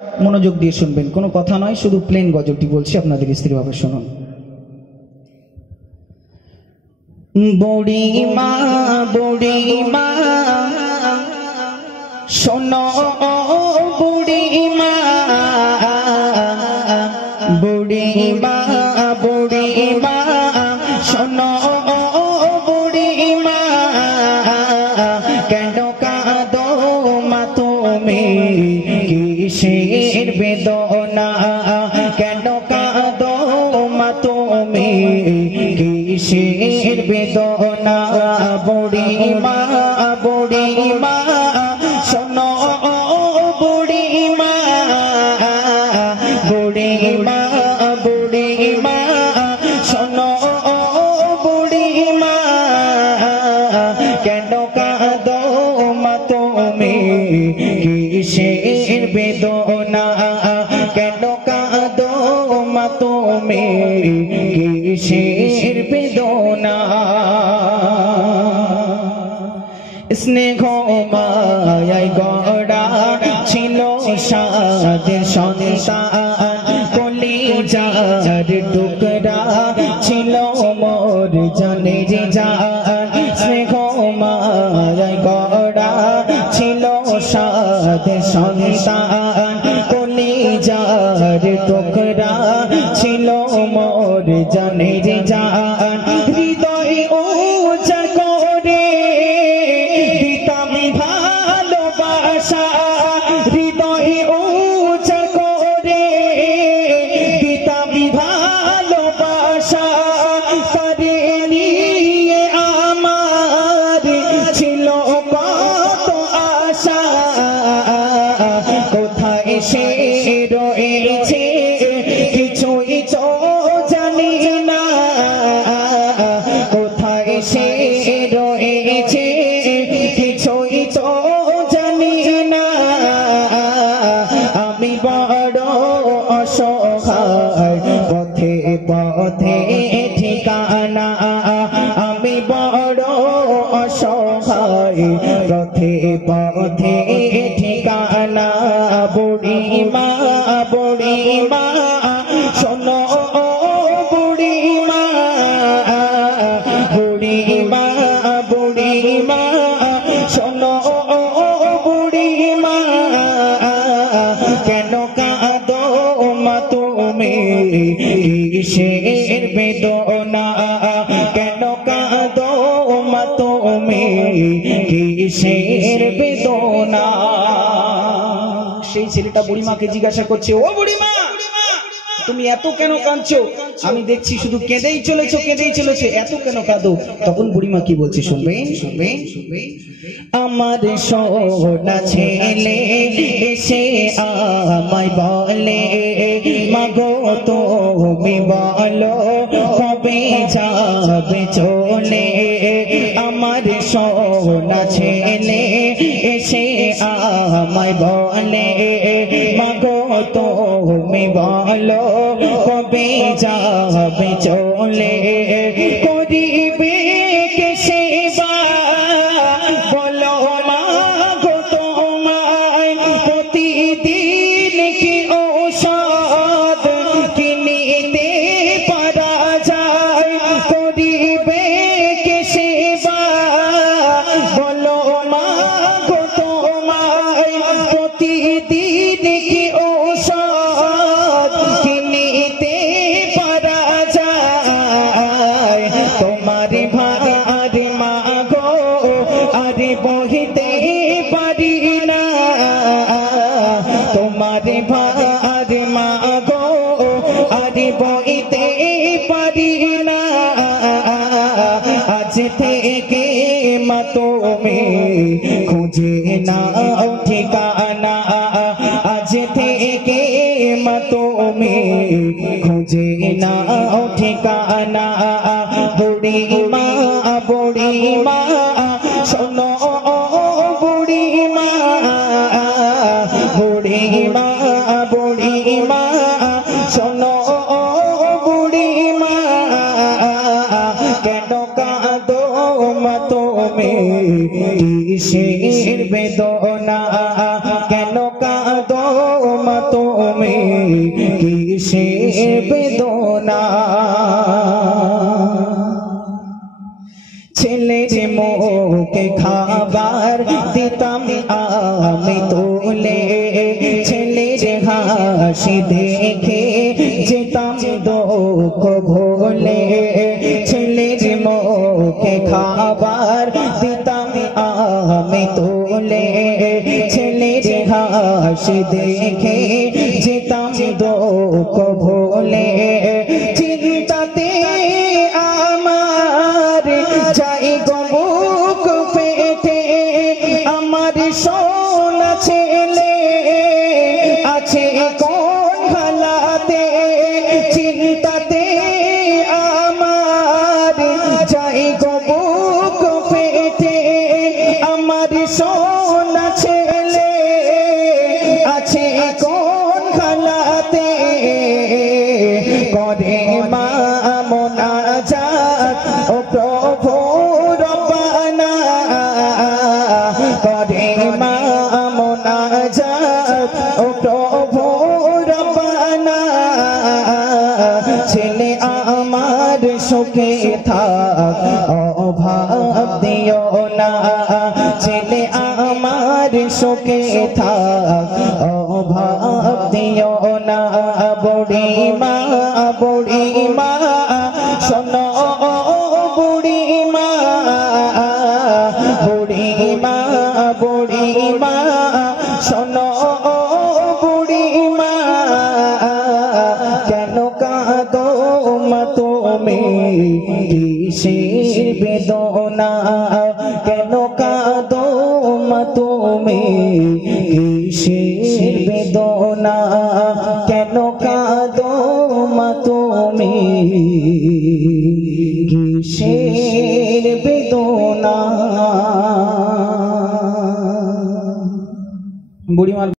মনোযোগ দিয়ে শুনবেন, কোনো কথা নয়, শুধু প্লেন গজলটি বলছি, আপনাদের স্থিরভাবে শুনুন। বুড়িমা বুড়িমা শোনো বুড়িমা, বুড়িমা বুড়িমা শোনো বুড়িমা, কেন কাঁদো মা তুমি কিসের বেদনা, কেন কাঁদো মা তুমি কিসের বেদনা, বুড়িমা বুড়িমা শোনো বুড়িমা, বুড়িমা বুড়িমা শোনো বুড়িমা, কেন কাঁদো মা তুমি কিসের বেদনা, কেন কাঁদো মা তুমি কিসের বেদনা। স্নেহ মায়ায় গড়া ছিল সাদের সন্তান, কলিজার টুকরা ছিল মোর জানের জান, স্নেহ মায়ায় গড়া ছিল সাদের সন্তান, কলিজার টুকরা ছিল মোর জানের জান, হৃদয় উজাড় করে দিতাম ভালোবাসা, হৃদয় উজাড় করে দিতাম ভালোবাসা, তারে নিয়ে আমার ছিল কত আশা, কোথায় সে রয়েছে কিছুই তো জানি না, কোথায় সে রয়েছে কিছুই তো জানি না, আমি বড় অসহায় পথে পথে ঠিকানা, আমি বড় অসহায় পথে পথে ঠিকানা, বুড়িমা বুড়িমা শোনো বুড়িমা, বুড়িমা বুড়িমা শোনো বুড়িমা, কেন কাঁদো মা তুমি কিসের বেদনা, কেন কাঁদো মা তুমি কিসের বেদনা। সেই ছেলেটা বুড়িমাকে জিজ্ঞাসা করছে, ও বুড়িমা তুমি এত কেন কাঁদছো, আমি দেখছি শুধু কেঁদেই চলেছো কেঁদেই চলেছো, এত কেন কাঁদো। তখন বুড়িমা কি বলছে শুনবেন শুনবেন শুনবেন। আমার সোনা ছেলে এসে আমায় বলে, মাগো তুমি বলো কবে যাবে চলে, আমার সোনা ছেলে এসে আমায় বলে, মাগো তুমি বলো কবে যাবে চলে, করিবে কে সেবা বলো মাগো তোমায়, প্রতিদিন কি ঔষধ কিনিতে পারা যায়, করিবে কে সেবা বলো মাগো তোমায়, প্রতিদিন কি ঔষধ কিনিতে পারা যায়, তোমার ভার মাগো আরে বহিতে পারি না, তোমার ভার মাগো আরে বহিতে পারি না, আজ থেকে মা তুমি খুঁজে নাও ঠিকানা, আজ থেকে মা তুমি খুঁজে নাও ঠিকানা, বুড়িমা বুড়িমা শোনো বুড়িমা, বুড়িমা বুড়িমা শোনো বুড়িমা, কেন কাঁদো মা তুমি কিসের বেদনা, কেন কাঁদো মা তুমি কিসের বেদনা ছেলের মুখে খাবার দিতাম আমি তুলে ছেলের হাসি দেখে যেতাম দুঃখ ভুলে ছেলের মুখে খাবার দিতাম আমি তুলে ছেলের হাসি দেখে যেতাম দুঃখ ভুলে চিন্তাতে আমার যাই গো বুক ফেটে আমার সোনা ছেলে আছে কোন হালাতে চিন্তাতে আমার যাই গো বুক ফেটে আমার সোনা ছেলে আছে কোন হালাতে করে মা মোনাজাত ও প্রভু রব্বানা করে মা মোনাজাত ও প্রভু রব্বানা ছেলে আমার সুখে থাক অভাব দিও না ছেলে আমার সুখে থাক অভাব দিও না বুড়ি মা শোনো বুড়ি মা শোনো বুড়ি মা কেন কাঁদো মা তুমি কিসের বেদনা কেন কাঁদো মা তুমি কিসের বেদনা কেন কাঁদো মা তুমি কিসের বেদনা বুড়িমার